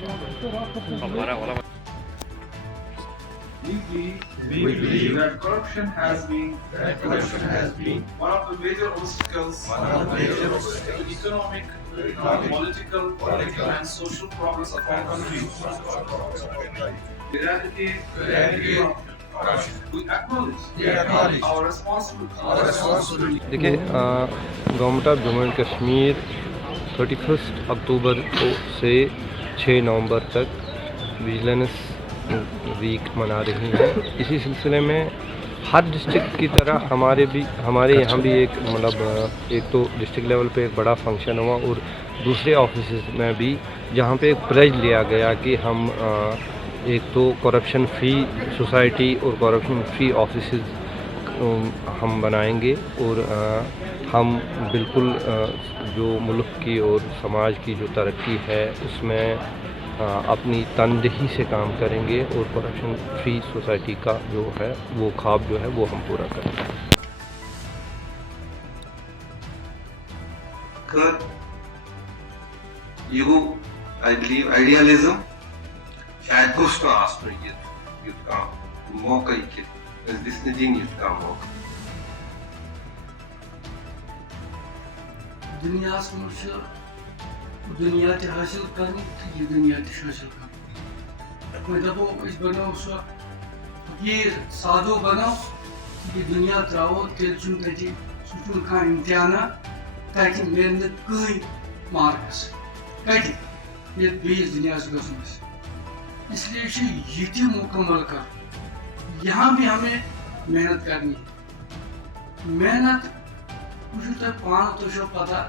We believe that corruption has been one of the major obstacles to the economic, political, and social progress of our country. Eradicate corruption. We acknowledge our responsibility. دیکھیے government of Jammu and Kashmir 31 اکتوبر سے 6 نومبر تک vigilance week منا رہی ہیں. اسی سلسلے میں ہر district کی طرح ہمارے یہاں بھی ایک ایک تو ڈسٹرکٹ لیول پہ ایک بڑا فنکشن ہوا اور دوسرے آفیسز میں بھی جہاں پہ ایک پلیج لیا گیا کہ ہم ایک تو کرپشن فری سوسائٹی اور کرپشن فری آفیسز ہم بنائیں گے اور ہم بالکل جو ملک کی اور سماج کی جو ترقی ہے اس میں اپنی تندہی سے کام کریں گے اور کرپشن فری سوسائٹی کا جو ہے وہ خواب جو ہے وہ ہم پورا کریں گے. I believe idealism شاید دوست آسن یُتھ کانٛہہ موقع کہِ أسۍ دِژ دِنۍ یُتھ کانٛہہ موقع. دُنیاہس منٛز چھُ دُنیا تہِ حٲصِل کرُن تہٕ یہِ دُنیا تہِ حٲصِل کرُن. وۄنۍ دَپو أسۍ بناوو سۄ فقیٖر سادو بناو یہِ دُنیا ترٛاوو تیٚلہِ چھُنہٕ تَتہِ سُہ چھُنہٕ کانٛہہ اِمتحانا تَتہِ میلہِ نہٕ کٕہٕنۍ مارکٕس کَتہِ ییٚتہِ بیٚیِس دُنیاہس گژھُن آسہِ. اس لیے چھُ یہِ تہِ مُکمل کرُن. یہاں بھی ہمیں محنت کرنی ہے. محنت وٕچھِو تۄہہِ پانہٕ تۄہہِ چھو پتہ